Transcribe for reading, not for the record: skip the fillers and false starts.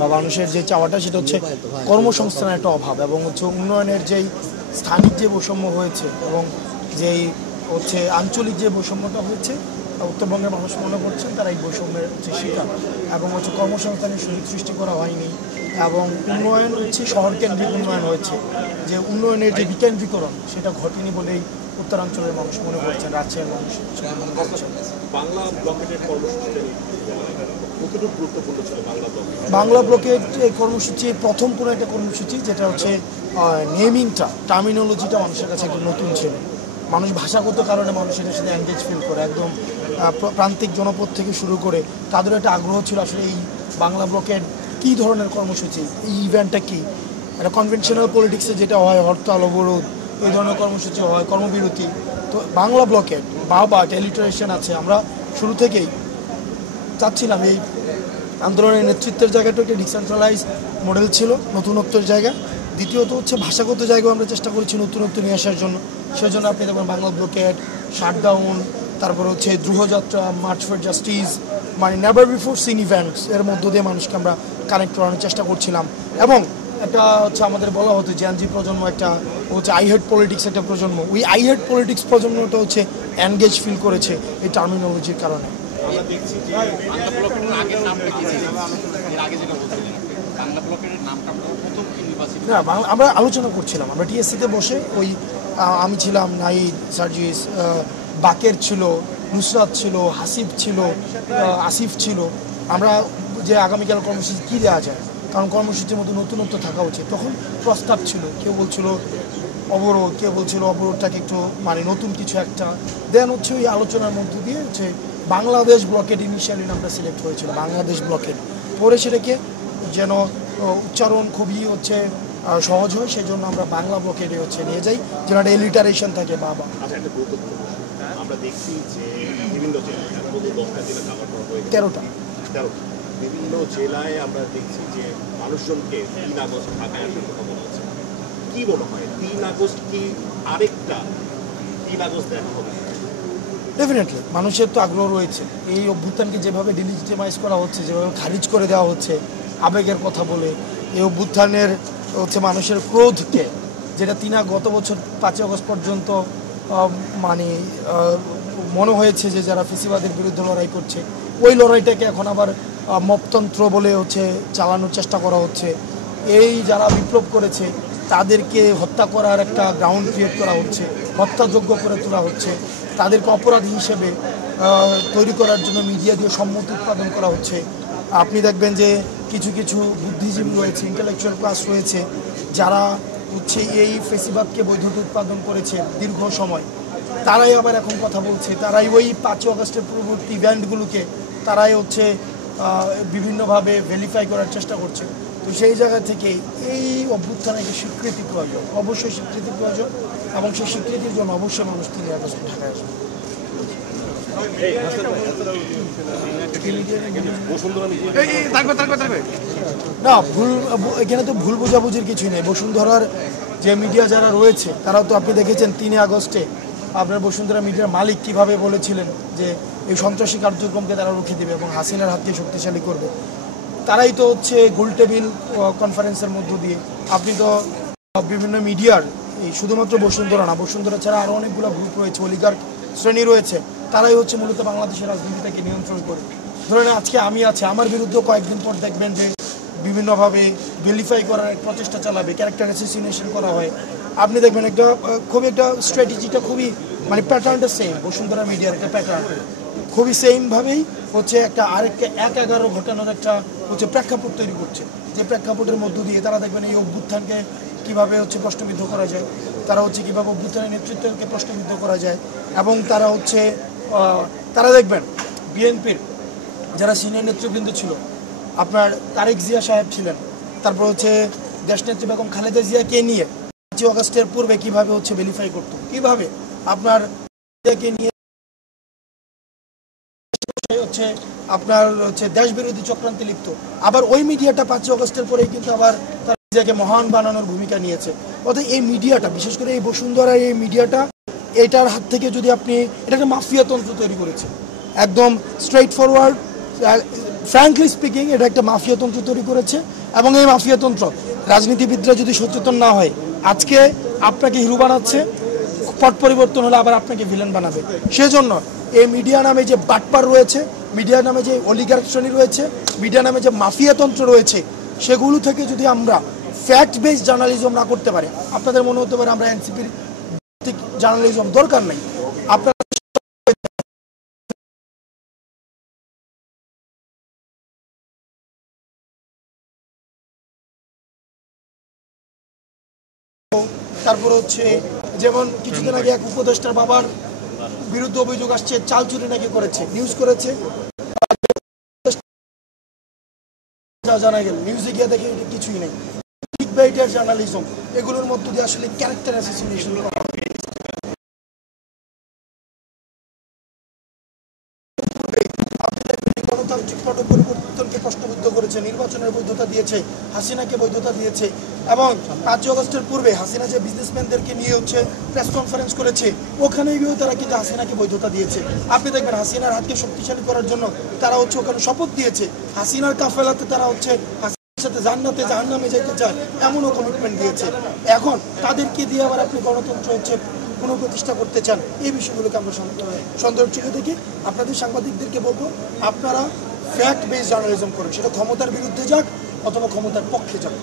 বা মানুষের যে চাওয়াটা সেটা হচ্ছে কর্মসংস্থানের একটা অভাব এবং হচ্ছে উন্নয়নের যেই স্থানিক যে বৈষম্য হয়েছে এবং যেই হচ্ছে আঞ্চলিক যে বৈষম্যটা হয়েছে উত্তরবঙ্গের মানুষ মনে করছেন তারা এই বৈষম্যের হচ্ছে শিকার এবং হচ্ছে কর্মসংস্থানের সুযোগ সৃষ্টি করা হয়নি এবং উন্নয়ন হচ্ছে শহরকেন্দ্রিক উন্নয়ন হয়েছে যে উন্নয়নের যে বিকেন্দ্রীকরণ সেটা ঘটেনি বলেই উত্তরাঞ্চলের মানুষ মনে করছেন রাজশাহীর মানুষ মনে করছেন। বাংলা ব্লকের এই কর্মসূচির প্রথম কোনো একটা কর্মসূচি যেটা হচ্ছে নেমিংটা টার্মিনোলজিটা মানুষের কাছে একটু নতুন ছিল। মানুষ ভাষাগত কারণে মানুষ এটার সাথে এনগেজ ফিল করে একদম প্রান্তিক জনপদ থেকে শুরু করে তাদের একটা আগ্রহ ছিল আসলে এই বাংলা ব্লকের কী ধরনের কর্মসূচি, এই ইভেন্টটা কী, একটা কনভেনশনাল পলিটিক্সে যেটা হয় হরতাল অবরোধ এই ধরনের কর্মসূচি হয় কর্মবিরতি, তো বাংলা ব্লকের বাবা টেলিটরেশন আছে। আমরা শুরু থেকেই চাচ্ছিলাম এই আন্দোলনের নেতৃত্বের জায়গাটা একটা ডিসেন্ট্রালাইজ মডেল ছিল, নতুনত্বের জায়গা। দ্বিতীয়ত হচ্ছে ভাষাগত জায়গাও আমরা চেষ্টা করেছি নতুনত্ব নিয়ে আসার জন্য। সেই জন্য আপনি দেখবেন বাংলা ব্লকেট, শাটডাউন, তারপর হচ্ছে দ্রুহযাত্রা, মার্চ ফর জাস্টিস, মানে নেভার বিফোর সিন ইভেন্টস এর মধ্য দিয়ে মানুষকে আমরা কানেক্ট করানোর চেষ্টা করছিলাম। এবং একটা হচ্ছে আমাদের বলা হতো যে এনজি প্রজন্ম একটা হচ্ছে আই হেড পলিটিক্স একটা প্রজন্ম, ওই আই হেড পলিটিক্স প্রজন্মটা হচ্ছে এনগেজ ফিল করেছে এই টার্মিনোলজির কারণে। না আমরা আলোচনা করছিলাম, আমরা টিএসসিতে বসে ওই আমি ছিলাম, নাহিদ, সার্জিস, বাকের ছিল, নুসরাত ছিল, হাসিব ছিল, আসিফ ছিল। আমরা যে আগামীকাল কর্মসূচি কী দেওয়া যায়, কারণ কর্মসূচির মধ্যে নতুনত্ব থাকা উচিত। তখন প্রস্তাব ছিল, কেউ বলছিল অবরোধ, কেউ বলছিল অবরোধটাকে একটু মানে নতুন কিছু একটা দেন হচ্ছে ওই আলোচনার মধ্য দিয়ে হচ্ছে বাংলাদেশ ব্লকেট ইনিশিয়ালি নামটা সিলেক্ট হয়েছিল, বাংলাদেশ ব্লকেট। পরে সেটাকে যেন উচ্চারণ খুবই হচ্ছে সহজ হয় সেই জন্য আমরা বাংলা ব্লকেটে হচ্ছে নিয়ে যাই, যেন একটা এলিটারেশন থাকে বাবা। আমরা দেখছি যে বিভিন্ন জেলায় 13টা বিভিন্ন জেলায় আমরা দেখছি যে মানুষজনকে 3 আগস্ট ঢাকায় আসার কথা বলা হচ্ছে। কি মনে হয় 3 আগস্ট কি আরেকটা 3 আগস্ট দেখা হবে? ডেফিনেটলি মানুষের তো আগ্রহ রয়েছে। এই অভ্যুত্থানকে যেভাবে ডিলিজিটিমাইজ করা হচ্ছে, যেভাবে খারিজ করে দেওয়া হচ্ছে আবেগের কথা বলে, এই অভ্যুত্থানের হচ্ছে মানুষের ক্রোধকে যেটা গত বছর 5 আগস্ট পর্যন্ত মানে মনে হয়েছে যে যারা ফেসিবাদের বিরুদ্ধে লড়াই করছে ওই লড়াইটাকে এখন আবার মপতন্ত্র বলে হচ্ছে চালানোর চেষ্টা করা হচ্ছে। এই যারা বিপ্লব করেছে তাদেরকে হত্যা করার একটা গ্রাউন্ড ক্রিয়েট করা হচ্ছে, হত্যাযোগ্য করে তোলা হচ্ছে, তাদেরকে অপরাধী হিসেবে তৈরি করার জন্য মিডিয়া দিয়ে সম্মতি উৎপাদন করা হচ্ছে। আপনি দেখবেন যে কিছু কিছু বুদ্ধিজীবী রয়েছে, ইন্টেলেকচুয়াল ক্লাস রয়েছে যারা হচ্ছে এই ফেসিবাদকে বৈধতা উৎপাদন করেছে দীর্ঘ সময়, তারাই আবার এখন কথা বলছে, তারাই ওই 5 আগস্টের পূর্ববর্তী ইভেন্টগুলোকে তারাই হচ্ছে বিভিন্নভাবে ভেরিফাই করার চেষ্টা করছে। তো সেই জায়গা থেকে এই অভ্যুত্থানের একটা স্বীকৃতি প্রয়োজন, অবশ্যই স্বীকৃতি প্রয়োজন, এবং সেই স্বীকৃতির জন্য অবশ্যই মানুষ 3 আগস্ট ঢাকায় আসবে। না ভুল, এখানে তো ভুল বোঝাবুঝির কিছুই নেই। বসুন্ধরার যে মিডিয়া যারা রয়েছে তারাও তো আপনি দেখেছেন 3 আগস্টে আপনার বসুন্ধরা মিডিয়ার মালিক কিভাবে বলেছিলেন যে এই সন্ত্রাসী কার্যক্রমকে তারা রুখে দেবে এবং হাসিনার হাতকে শক্তিশালী করবে। তারাই তো হচ্ছে গোলটেবিল কনফারেন্সের মধ্য দিয়ে আপনি তো বিভিন্ন মিডিয়ার এই শুধুমাত্র বসুন্ধরা না, বসুন্ধরা ছাড়া আরও অনেকগুলো গ্রুপ রয়েছে, অলিগার্ক শ্রেণী রয়েছে, তারাই হচ্ছে মূলত বাংলাদেশের রাজনীতিটাকে নিয়ন্ত্রণ করে। ধরেন আজকে আমি আছি, আমার বিরুদ্ধেও কয়েকদিন পর দেখবেন যে বিভিন্নভাবে ভেরিফাই করার এক প্রচেষ্টা চালাবে, ক্যারেক্টার অ্যাসোসিয়েশন করা হয়। আপনি দেখবেন একটা খুবই একটা স্ট্র্যাটেজিটা খুবই মানে প্যাটার্নটা সেম, বসুন্ধরা মিডিয়ার একটা প্যাটার্ন খুবই সেমভাবেই হচ্ছে একটা আরেকটা 1/11 ঘটানোর একটা হচ্ছে প্রেক্ষাপট তৈরি করছে, যে প্রেক্ষাপটের মধ্য দিয়ে তারা দেখবেন এই অভ্যুত্থানকে কীভাবে হচ্ছে প্রশ্নবিদ্ধ করা যায়, তারা হচ্ছে কীভাবে অভ্যুত্থানের নেতৃত্বকে প্রশ্নবিদ্ধ করা যায়, এবং তারা হচ্ছে তারা দেখবেন বিএনপির যারা সিনিয়র নেতৃবৃন্দ ছিল, আপনার তারেক জিয়া সাহেব ছিলেন, তারপর হচ্ছে দেশনেত্রী বেগম খালেদা জিয়াকে নিয়ে 5 আগস্টের পূর্বে কীভাবে হচ্ছে ভেরিফাই করতো, কীভাবে আপনার নিয়ে হচ্ছে আপনার হচ্ছে দেশ বিরোধী চক্রান্তে লিপ্ত। আবার ওই মিডিয়াটা 5 আগস্টের পরেই কিন্তু আবার তার নিজেকে মহান বানানোর ভূমিকা নিয়েছে। অর্থাৎ এই মিডিয়াটা, বিশেষ করে এই বসুন্ধরার এই মিডিয়াটা, এটার হাত থেকে যদি আপনি এটা একটা মাফিয়া তন্ত্র তৈরি করেছে, একদম স্ট্রেইট ফরওয়ার্ড ফ্র্যাঙ্কলি স্পিকিং এটা একটা মাফিয়াতন্ত্র তৈরি করেছে, এবং এই মাফিয়াতন্ত্র রাজনীতিবিদরা যদি সচেতন না হয়, আজকে আপনাকে হিরো বানাচ্ছে, পট পরিবর্তন হলে আবার আপনাকে ভিলেন বানাবে। সেজন্য এই মিডিয়া নামে যে বাটপার রয়েছে, মিডিয়া নামে যে অলিগার্ক শ্রেণী রয়েছে, মিডিয়া নামে যে মাফিয়াতন্ত্র রয়েছে, সেগুলো থেকে যদি আমরা ফ্যাক্ট বেসড জার্নালিজম না করতে পারি, আপনাদের মনে হতে পারে আমরা এনসিপির জার্নালিজম দরকার নেই। আপনারা তারপর হচ্ছে যেমন কিছুদিন আগে এক উপদেষ্টার বাবার বিরুদ্ধে অভিযোগ আসছে চাল চুরি নাকি করেছে, নিউজ করেছে, জানা গেল নিউজে গিয়ে দেখে এটা কিছুই নেই। ক্লিকবাইটার জার্নালিজম, এগুলোর মধ্য দিয়ে আসলে ক্যারেক্টার অ্যাসাসিনেশন গণতান্ত্রিক পট পরিবর্তনকে প্রশ্নবিদ্ধ করেছে, নির্বাচনের বৈধতা দিয়েছে, হাসিনাকে বৈধতা দিয়েছে, এবং 5 আগস্টের পূর্বে হাসিনা যে বিজনেসম্যানদেরকে নিয়ে হচ্ছে প্রেস কনফারেন্স করেছে, ওখানে গিয়েও তারা কিন্তু হাসিনাকে বৈধতা দিয়েছে। আপনি দেখবেন হাসিনার হাতকে শক্তিশালী করার জন্য তারা হচ্ছে ওখানে শপথ দিয়েছে, হাসিনার কাফেলাতে তারা হচ্ছে সাথে জান্নাতে জাহান্নামে যেতে চায় এমনও কমিটমেন্ট দিয়েছে। এখন তাদেরকে দিয়ে আবার আপনি গণতন্ত্র হচ্ছে পুনঃপ্রতিষ্ঠা করতে চান, এই বিষয়গুলোকে আমরা সন্দেহের চোখে দেখি। আপনাদের সাংবাদিকদেরকে বলবো, আপনারা ফ্যাক্ট বেসড জার্নালিজম করেন, সেটা ক্ষমতার বিরুদ্ধে যাক অথবা ক্ষমতার পক্ষে যাক।